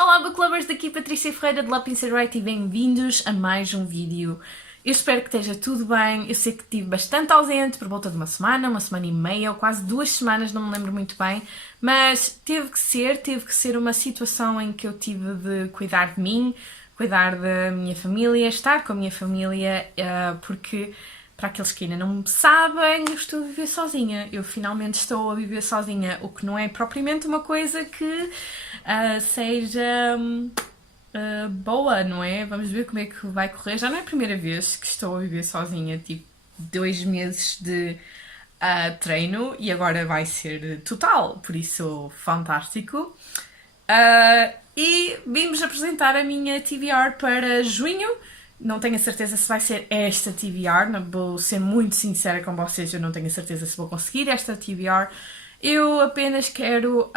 Olá Book Lovers, daqui Patrícia Ferreira de La Pincer Write e bem-vindos a mais um vídeo. Eu espero que esteja tudo bem. Eu sei que estive bastante ausente por volta de uma semana e meia, ou quase 2 semanas, não me lembro muito bem, mas teve que ser uma situação em que eu tive de cuidar de mim, cuidar da minha família, estar com a minha família, porque, para aqueles que ainda não sabem, eu estou a viver sozinha. Eu finalmente estou a viver sozinha, o que não é propriamente uma coisa que seja boa, não é? Vamos ver como é que vai correr. Já não é a primeira vez que estou a viver sozinha, tipo 2 meses de treino e agora vai ser total, por isso fantástico. E vimos apresentar a minha TBR para junho. Não tenho a certeza se vai ser esta TBR, não vou ser muito sincera com vocês, eu não tenho a certeza se vou conseguir esta TBR. Eu apenas quero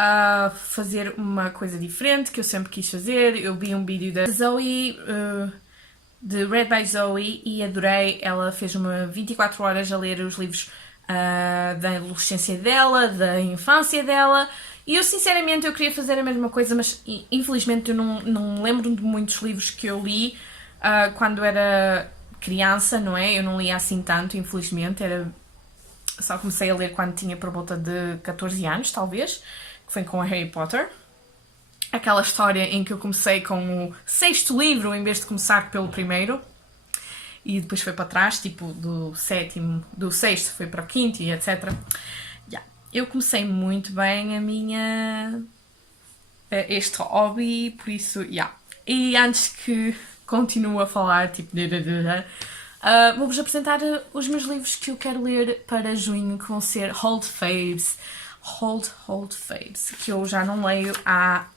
fazer uma coisa diferente que eu sempre quis fazer. Eu vi um vídeo da Zoe, de Read by Zoe, e adorei. Ela fez uma 24 horas a ler os livros da adolescência dela, da infância dela. E eu sinceramente eu queria fazer a mesma coisa, mas infelizmente eu não me lembro de muitos livros que eu li quando era criança, não é? Eu não lia assim tanto, infelizmente. Só comecei a ler quando tinha por volta de 14 anos, talvez, que foi com o Harry Potter. Aquela história em que eu comecei com o 6º livro em vez de começar pelo primeiro. E depois foi para trás, tipo do 6º foi para o 5º e etc. Eu comecei muito bem este hobby, por isso, E antes que continue a falar, tipo... vou-vos apresentar os meus livros que eu quero ler para junho, que vão ser Hold Faves, que eu já não leio há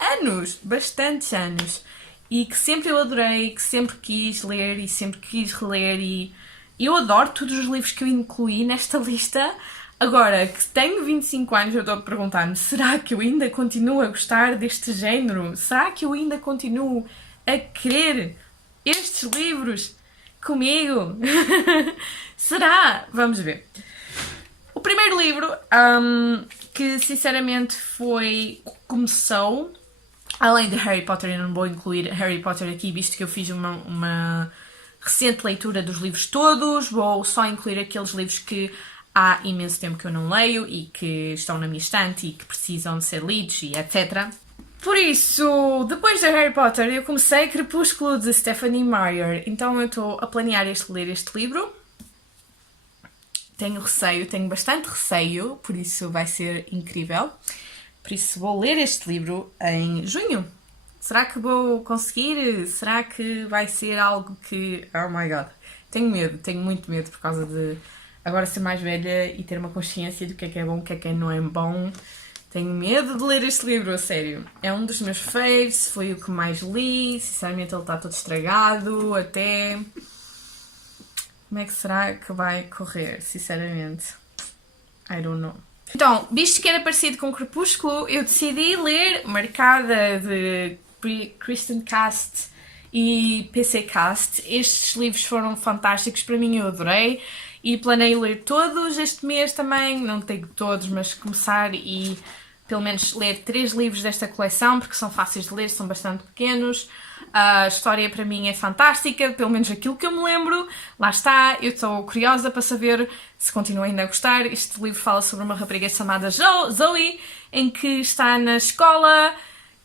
anos, bastantes anos, e que sempre eu adorei, que sempre quis ler e sempre quis reler, e eu adoro todos os livros que eu incluí nesta lista. Agora que tenho 25 anos, eu estou a perguntar-me, será que eu ainda continuo a gostar deste género? Será que eu ainda continuo a querer estes livros comigo? Será? Vamos ver. O primeiro livro que sinceramente começou, além de Harry Potter, eu não vou incluir Harry Potter aqui, visto que eu fiz uma recente leitura dos livros todos, vou só incluir aqueles livros que há imenso tempo que eu não leio e que estão na minha estante e que precisam de ser lidos e etc. Por isso, depois de Harry Potter, eu comecei Crepúsculo de Stephenie Meyer. Então eu estou a planear ler este livro. Tenho bastante receio, por isso vai ser incrível. Por isso vou ler este livro em junho. Será que vou conseguir? Será que vai ser algo que... Oh my god. Tenho muito medo por causa de agora ser mais velha e ter uma consciência do que é bom, o que é não é bom. Tenho medo de ler este livro, a sério. É um dos meus faves, foi o que mais li. Sinceramente ele está todo estragado, até... Como é que será que vai correr, sinceramente? I don't know. Então, visto que era parecido com Crepúsculo, eu decidi ler Marcada, de Kristen Cast e PC Cast. Estes livros foram fantásticos, para mim eu adorei. E planeio ler todos este mês também, não tenho todos, mas começar e pelo menos ler 3 livros desta coleção, porque são fáceis de ler, são bastante pequenos. A história para mim é fantástica, pelo menos aquilo que eu me lembro. Lá está, eu estou curiosa para saber se continuo ainda a gostar. Este livro fala sobre uma rapariga chamada Zoe, em que está na escola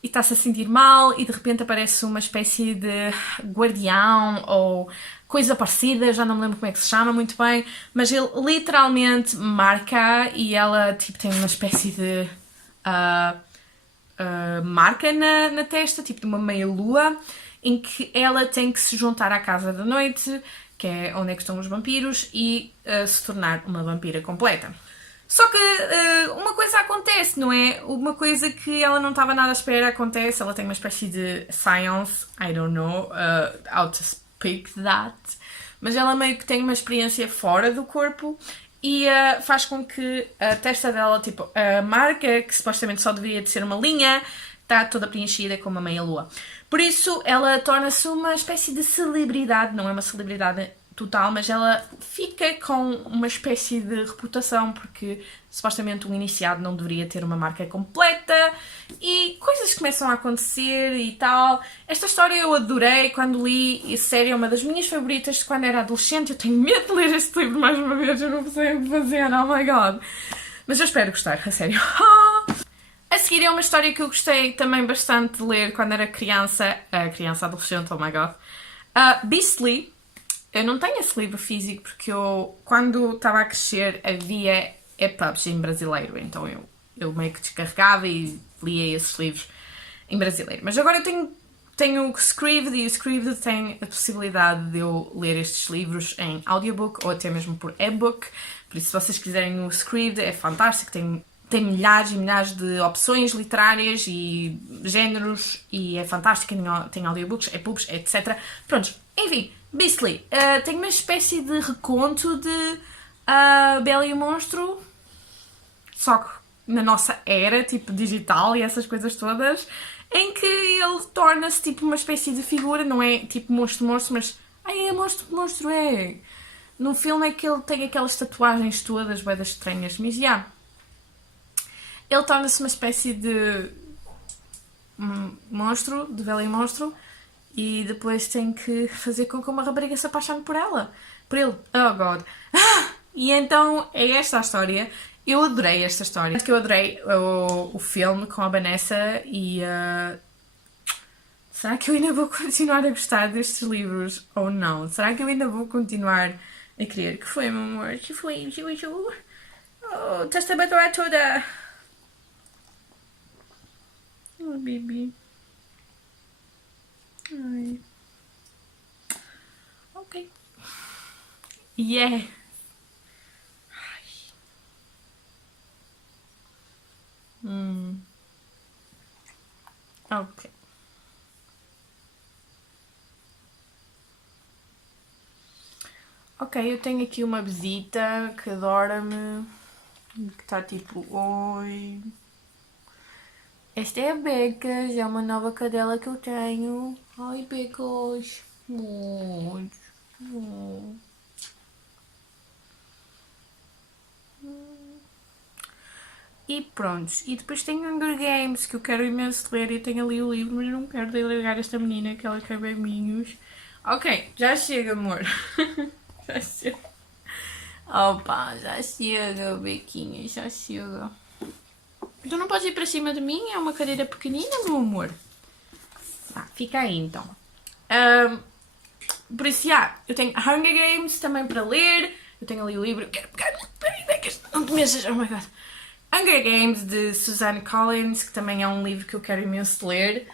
e está-se a sentir mal e de repente aparece uma espécie de guardião ou coisa parecida, já não me lembro como é que se chama muito bem, mas ele literalmente marca e ela tipo tem uma espécie de marca na testa, tipo de uma meia-lua, em que ela tem que se juntar à casa da noite, que é onde é que estão os vampiros, e se tornar uma vampira completa. Só que uma coisa acontece, não é? Uma coisa que ela não estava nada à espera acontece, ela tem uma espécie de science, I don't know how to speak that, mas ela meio que tem uma experiência fora do corpo e faz com que a testa dela, tipo, a marca, que supostamente só deveria de ser uma linha, está toda preenchida com uma meia-lua. Por isso, ela torna-se uma espécie de celebridade, não é uma celebridade total, mas ela fica com uma espécie de reputação porque supostamente um iniciado não deveria ter uma marca completa e coisas começam a acontecer e tal. Esta história eu adorei quando li e, sério, é uma das minhas favoritas de quando era adolescente. Eu tenho medo de ler este livro mais uma vez, eu não sei o que fazer, oh my god. Mas eu espero gostar, a sério. A seguir é uma história que eu gostei também bastante de ler quando era criança, adolescente, oh my god. Beastly. Eu não tenho esse livro físico porque eu, quando estava a crescer, havia EPUBs em brasileiro, então eu meio que descarregava e lia esses livros em brasileiro. Mas agora eu tenho o Scribd e o Scribd tem a possibilidade de eu ler estes livros em audiobook ou até mesmo por e-book. Por isso, se vocês quiserem o Scribd, é fantástico, tem milhares e milhares de opções literárias e géneros e é fantástico, tem audiobooks, e-books, etc. Prontos, enfim, Beastly. Tem uma espécie de reconto de Bela e o Monstro, só que na nossa era, tipo digital e essas coisas todas, em que ele torna-se tipo uma espécie de figura, não é tipo monstro, mas é monstro, é. No filme é que ele tem aquelas tatuagens todas, bué das estranhas, mas já. Ele torna-se uma espécie de monstro, de Bela e Monstro, e depois tem que fazer com que uma rapariga se apaixone por ele. Oh god. E então é esta a história. Eu adorei esta história. Eu adorei o filme com a Vanessa e será que eu ainda vou continuar a gostar destes livros ou não? Será que eu ainda vou continuar a querer? Que foi, meu amor? Que foi? Oh, estás-te a bater toda. Oh, baby. Ai. Ok. Yeah. Ok. Ok, eu tenho aqui uma visita que adora-me, que está tipo, oi. Esta é a Becas, é uma nova cadela que eu tenho. Ai, Becas. Oh. E pronto, e depois tenho Hunger Games, que eu quero imenso ler e tenho ali o livro, mas não quero delegar esta menina, que ela quer beminhos. Ok, já chega, amor. Já chega. Opa, já chega, Bequinha, já chega. Tu não podes ir para cima de mim, é uma cadeira pequenina, meu amor. Fica aí então. Por isso, eu tenho Hunger Games também para ler. Eu tenho ali o livro. Quero pegar. Becas, não te mexas, oh my god. Hunger Games, de Suzanne Collins, que também é um livro que eu quero imenso ler,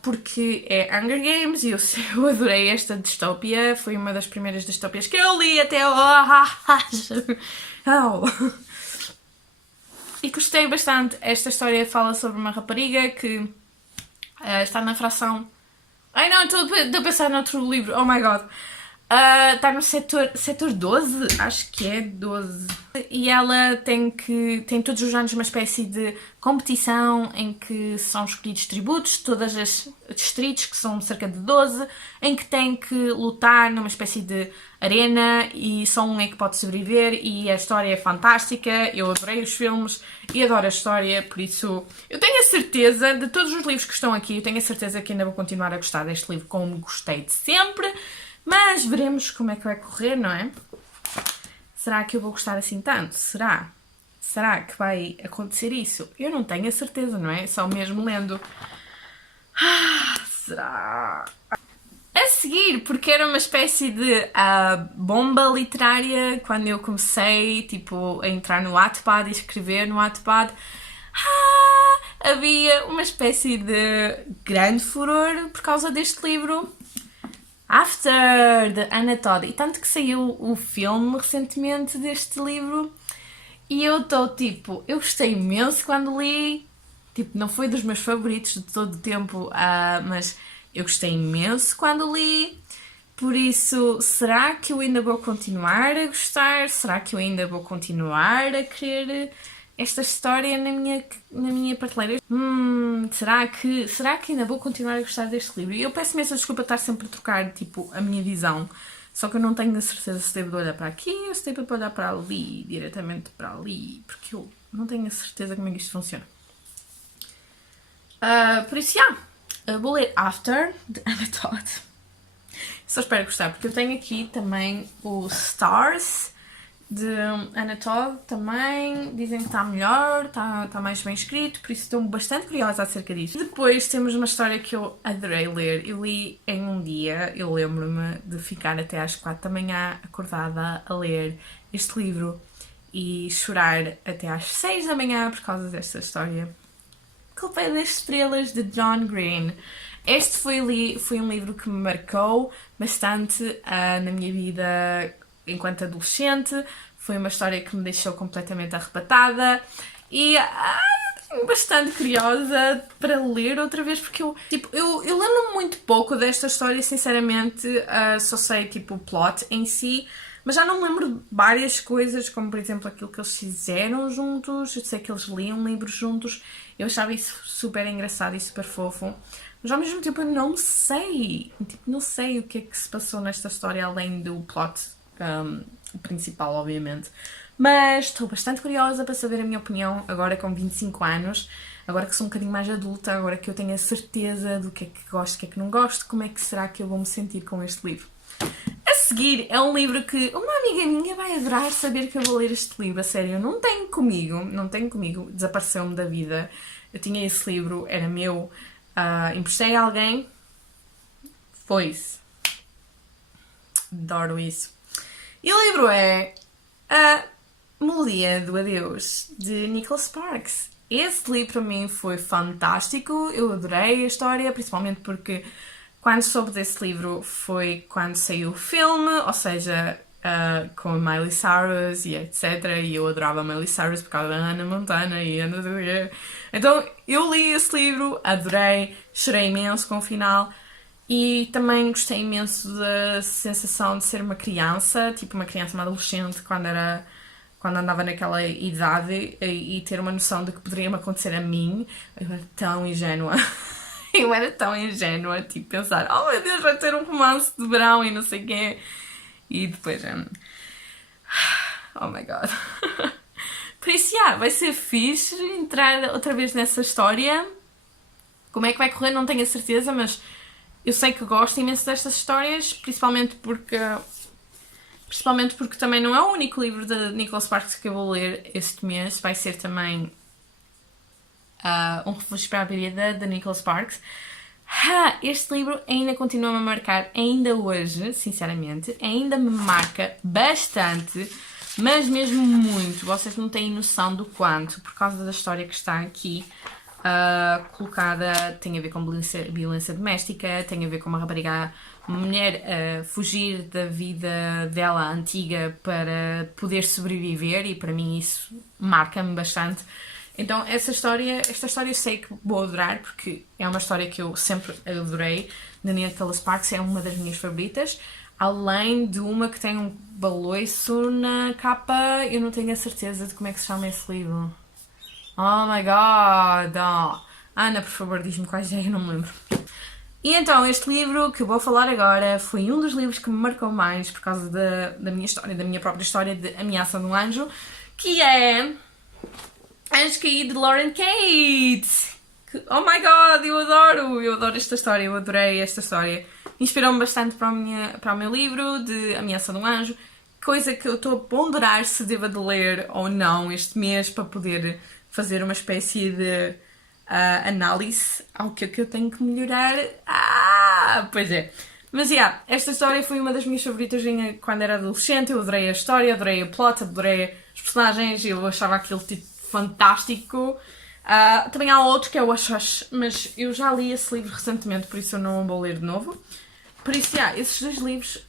porque é Hunger Games e eu adorei esta distopia, foi uma das primeiras distopias que eu li até hoje. E gostei bastante. Esta história fala sobre uma rapariga que está na fração... Ai não, estou a pensar noutro livro, oh my god. Está no setor 12, acho que é 12. E ela tem todos os anos uma espécie de competição em que são escolhidos tributos, todas as distritos, que são cerca de 12, em que tem que lutar numa espécie de arena e só um é que pode sobreviver e a história é fantástica. Eu adorei os filmes e adoro a história, por isso eu tenho a certeza, de todos os livros que estão aqui, eu tenho a certeza que ainda vou continuar a gostar deste livro como gostei de sempre. Mas veremos como é que vai correr, não é? Será que eu vou gostar assim tanto? Será? Será que vai acontecer isso? Eu não tenho a certeza, não é? Só mesmo lendo. Será? A seguir, porque era uma espécie de bomba literária quando eu comecei, tipo, a entrar no Wattpad e escrever no Wattpad. Havia uma espécie de grande furor por causa deste livro. After, de Anna Todd, e tanto que saiu o filme recentemente deste livro e eu estou tipo, eu gostei imenso quando li, tipo, não foi dos meus favoritos de todo o tempo, mas eu gostei imenso quando li, por isso, será que eu ainda vou continuar a gostar? Será que eu ainda vou continuar a querer esta história na minha prateleira? Será que ainda vou continuar a gostar deste livro? E eu peço imensa desculpa estar sempre a trocar, tipo, a minha visão Só que eu não tenho a certeza se devo de olhar para aqui ou se devo de olhar para ali, diretamente para ali, porque eu não tenho a certeza como é que isto funciona. Por isso, vou ler After, de Anna Todd. Só espero gostar, porque eu tenho aqui também o Stars, de Anna Todd, também dizem que está melhor, está mais bem escrito, por isso estou bastante curiosa acerca disso. Depois temos uma história que eu adorei ler, eu li em um dia, eu lembro-me de ficar até às 4 da manhã acordada a ler este livro e chorar até às 6 da manhã por causa desta história. Culpa das Estrelas, de John Green. Este foi um livro que me marcou bastante na minha vida enquanto adolescente. Foi uma história que me deixou completamente arrebatada e estou bastante curiosa para ler outra vez, porque eu lembro muito pouco desta história, sinceramente. Só sei o plot em si, mas já não me lembro de várias coisas, como por exemplo aquilo que eles fizeram juntos. Eu sei que eles liam livros juntos, eu achava isso super engraçado e super fofo, mas ao mesmo tempo eu não sei, não sei o que é que se passou nesta história além do plot principal, obviamente. Mas estou bastante curiosa para saber a minha opinião agora com 25 anos, agora que sou um bocadinho mais adulta, agora que eu tenho a certeza do que é que gosto, do que é que não gosto, como é que será que eu vou me sentir com este livro. A seguir é um livro que uma amiga minha vai adorar saber que eu vou ler este livro, a sério, não tenho comigo, desapareceu-me da vida. Eu tinha esse livro, era meu, emprestei a alguém, foi isso. Adoro isso. E o livro é A Melodia do Adeus, de Nicholas Sparks. Esse livro para mim foi fantástico, eu adorei a história, principalmente porque quando soube desse livro foi quando saiu o filme, ou seja, com a Miley Cyrus e etc. E eu adorava a Miley Cyrus por causa da Hannah Montana e então eu li esse livro, adorei, chorei imenso com o final. E também gostei imenso da sensação de ser uma criança, uma adolescente, quando andava naquela idade e ter uma noção de que poderia me acontecer a mim. Eu era tão ingênua. Pensar, oh meu Deus, vai ter um romance de verão e não sei o quê. E depois, oh my god. Por isso, vai ser fixe entrar outra vez nessa história. Como é que vai correr, não tenho a certeza, mas eu sei que gosto imenso destas histórias, principalmente porque também não é o único livro de Nicholas Sparks que eu vou ler este mês. Vai ser também Um Refúgio para a Vida, de Nicholas Sparks. Este livro ainda continua-me a marcar, ainda hoje, sinceramente, ainda me marca bastante, mas mesmo muito. Vocês não têm noção do quanto, por causa da história que está aqui colocada. Tem a ver com violência doméstica, tem a ver com uma mulher fugir da vida dela antiga para poder sobreviver, e para mim isso marca-me bastante. Então esta história eu sei que vou adorar, porque é uma história que eu sempre adorei, da Nicholas Sparks, é uma das minhas favoritas, além de uma que tem um baloiço na capa. Eu não tenho a certeza de como é que se chama esse livro. Oh my god! Oh. Ana, por favor, diz-me quais é, eu não me lembro. E então, este livro que eu vou falar agora foi um dos livros que me marcou mais por causa da minha história, da minha própria história de Ameaça de um Anjo, que é Anjo Caído, de Lauren Kate. Oh my god, eu adoro esta história, eu adorei esta história. Inspirou-me bastante para o meu livro de Ameaça de um Anjo, coisa que eu estou a ponderar se devo de ler ou não este mês, para poder fazer uma espécie de análise ao que eu tenho que melhorar. Pois é. Mas esta história foi uma das minhas favoritas quando era adolescente. Eu adorei a história, adorei o plot, adorei os personagens, eu achava aquilo fantástico. Também há outro que é o Hush Hush, mas eu já li esse livro recentemente, por isso eu não vou ler de novo. Por isso, esses dois livros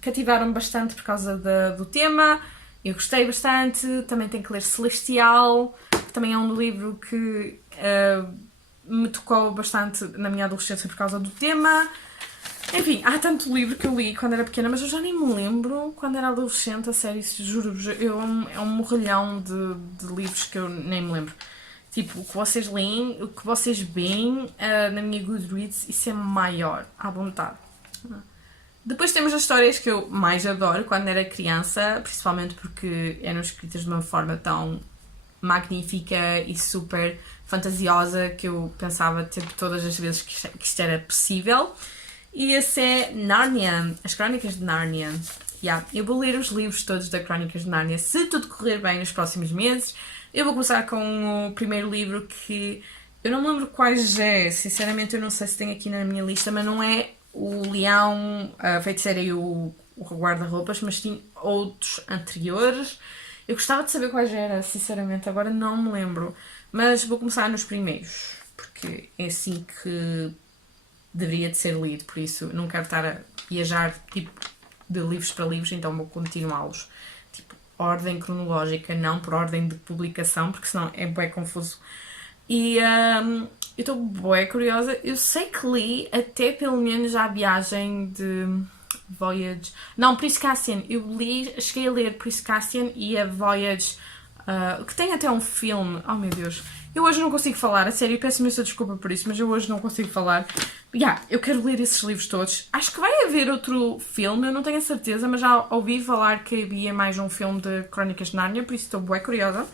cativaram-me bastante por causa do tema. Eu gostei bastante. Também tenho que ler Celestial, que também é um livro que me tocou bastante na minha adolescência por causa do tema. Enfim, há tanto livro que eu li quando era pequena, mas eu já nem me lembro quando era adolescente, a sério, juro-vos. É um morralhão de livros que eu nem me lembro. Tipo, o que vocês leem, o que vocês veem na minha Goodreads, isso é maior, à vontade. Depois temos as histórias que eu mais adoro quando era criança, principalmente porque eram escritas de uma forma tão magnífica e super fantasiosa que eu pensava tipo, todas as vezes que isto era possível. E esse é Nárnia, as Crónicas de Nárnia. Yeah, eu vou ler os livros todos da Crónicas de Nárnia se tudo correr bem nos próximos meses. Eu vou começar com o primeiro livro que eu não me lembro quais é, sinceramente eu não sei se tem aqui na minha lista, mas não é o Leão, a Feiticeira e o Guarda-Roupas, mas tinha outros anteriores. Eu gostava de saber quais era, sinceramente, agora não me lembro. Mas vou começar nos primeiros, porque é assim que deveria de ser lido, por isso não quero estar a viajar tipo de livros para livros, então vou continuá-los. Tipo, ordem cronológica, não por ordem de publicação, porque senão é bem confuso. E eu estou bem curiosa. Eu sei que li até pelo menos a viagem de Voyage. Não, Prince Caspian. Eu li, cheguei a ler Prince Caspian e a Voyage, que tem até um filme. Oh meu Deus. Eu hoje não consigo falar, a sério, peço imensa desculpa por isso, mas eu hoje não consigo falar. Eu quero ler esses livros todos. Acho que vai haver outro filme, eu não tenho a certeza, mas já ouvi falar que havia mais um filme de Crónicas de Nárnia, por isso estou bem curiosa.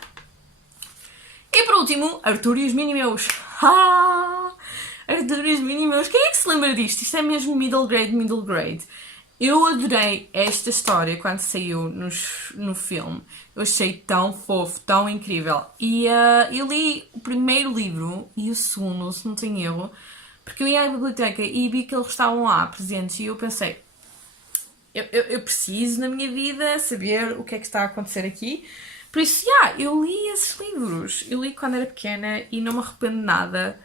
E por último, Arthur e os Minimeus. Arthur e os Minimeus. Quem é que se lembra disto? Isto é mesmo middle grade. Eu adorei esta história quando saiu no filme. Eu achei tão fofo, tão incrível. E eu li o primeiro livro e o segundo, se não tenho erro, porque eu ia à biblioteca e vi que eles estavam lá presentes e eu pensei, eu preciso na minha vida saber o que é que está a acontecer aqui. Por isso, eu li esses livros. Eu li quando era pequena e não me arrependo de nada.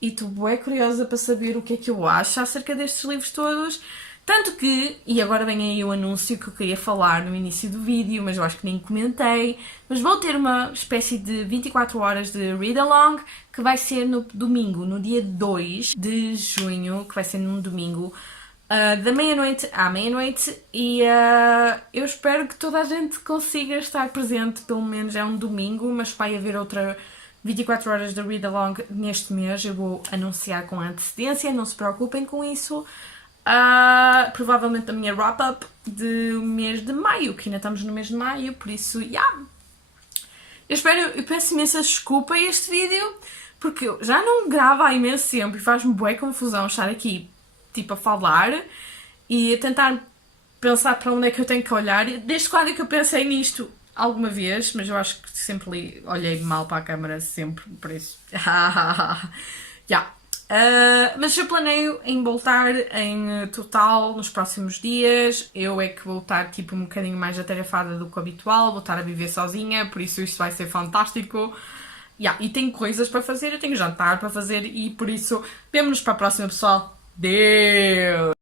E estou bem curiosa para saber o que é que eu acho acerca destes livros todos. Tanto que, e agora vem aí o anúncio que eu queria falar no início do vídeo, mas eu acho que nem comentei, mas vou ter uma espécie de 24 horas de read-along que vai ser no domingo, no dia 2 de junho, que vai ser num domingo, da meia-noite à meia-noite, e eu espero que toda a gente consiga estar presente, pelo menos é um domingo, mas vai haver outra 24 horas de read-along neste mês, eu vou anunciar com antecedência, não se preocupem com isso. Provavelmente a minha wrap-up do mês de maio, que ainda estamos no mês de maio, por isso, eu peço imensa desculpa a este vídeo, porque eu já não gravo há imenso tempo e faz-me bué confusão estar aqui, tipo, a falar e a tentar pensar para onde é que eu tenho que olhar. Desde quando é que eu pensei nisto alguma vez, mas eu acho que sempre olhei mal para a câmera, sempre, por isso. Mas eu planeio em voltar em total nos próximos dias. Eu é que vou estar tipo um bocadinho mais atarefada do que o habitual, vou estar a viver sozinha, por isso isto vai ser fantástico. E tenho coisas para fazer, eu tenho jantar para fazer e por isso vemo-nos para a próxima, pessoal. Deus!